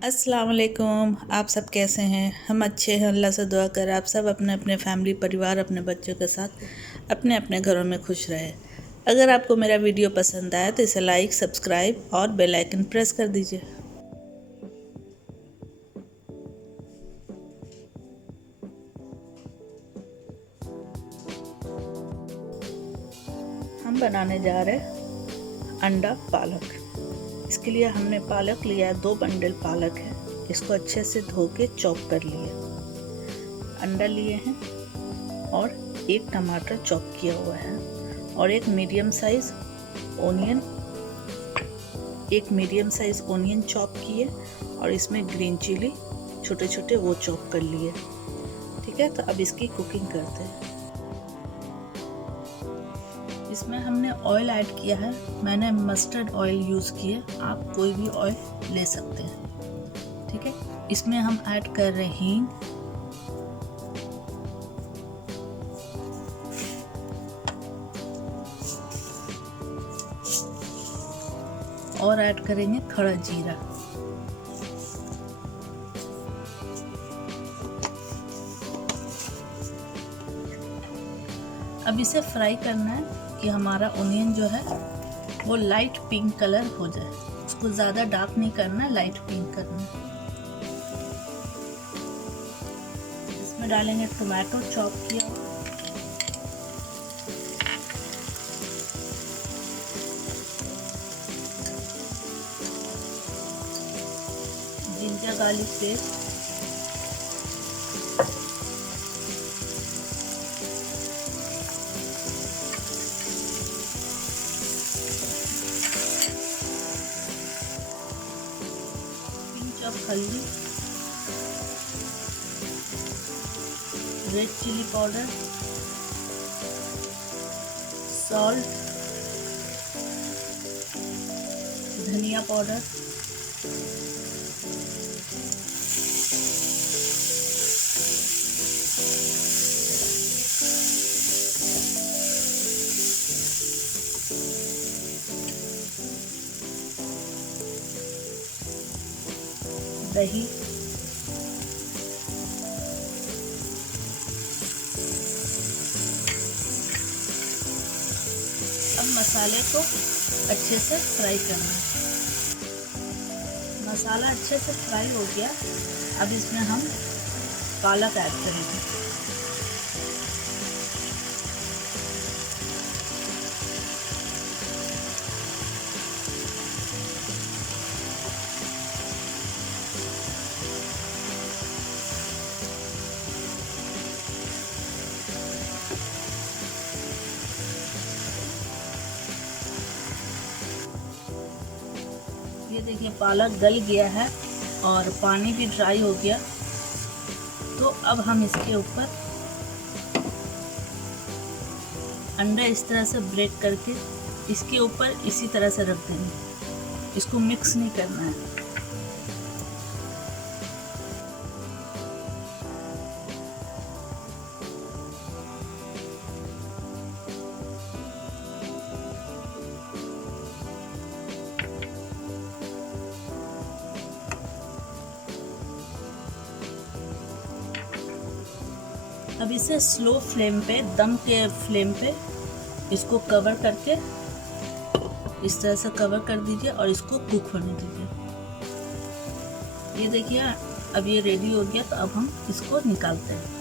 अस्सलाम वालेकुम। आप सब कैसे हैं? हम अच्छे हैं, अल्लाह से दुआ कर आप सब अपने अपने फैमिली परिवार अपने बच्चों के साथ अपने अपने घरों में खुश रहे। अगर आपको मेरा वीडियो पसंद आया तो इसे लाइक, सब्सक्राइब और बेल आइकन प्रेस कर दीजिए। हम बनाने जा रहे हैं अंडा पालक। इसके लिए हमने पालक लिया है, 2 बंडल पालक है। इसको अच्छे से धो के चॉप कर लिए। अंडा लिए हैं और 1 टमाटर चॉप किया हुआ है और एक मीडियम साइज ओनियन चॉप किए और इसमें ग्रीन चिली छोटे छोटे वो चॉप कर लिए। ठीक है, तो अब इसकी कुकिंग करते हैं। इसमें हमने ऑयल ऐड किया है। मैंने मस्टर्ड ऑयल यूज़ किया, आप कोई भी ऑयल ले सकते हैं। ठीक है, इसमें हम ऐड कर रहे हैं हींग, और ऐड करेंगे खड़ा जीरा। अब इसे फ्राई करना है कि हमारा ओनियन जो है वो लाइट पिंक कलर हो जाए। उसको ज़्यादा डार्क नहीं करना है, लाइट पिंक करना है। इसमें डालेंगे टोमेटो चॉप किया हुआ, ginger garlic paste, pinch of हल्दी, रेड चिली पाउडर, सॉल्ट, धनिया पाउडर, दही, अब मसाले को अच्छे से फ्राई करना है। मसाला अच्छे से फ्राई हो गया, अब इसमें हम पालक ऐड करेंगे। ये देखिए पालक गल गया है और पानी भी ड्राई हो गया। तो अब हम इसके ऊपर अंडा इस तरह से ब्रेक करके इसके ऊपर इसी तरह से रख देंगे। इसको मिक्स नहीं करना है। अब इसे स्लो फ्लेम पे, दम के फ्लेम पे इसको कवर करके इस तरह से कवर कर दीजिए और इसको कुक होने दीजिए। ये देखिए अब ये रेडी हो गया, तो अब हम इसको निकालते हैं।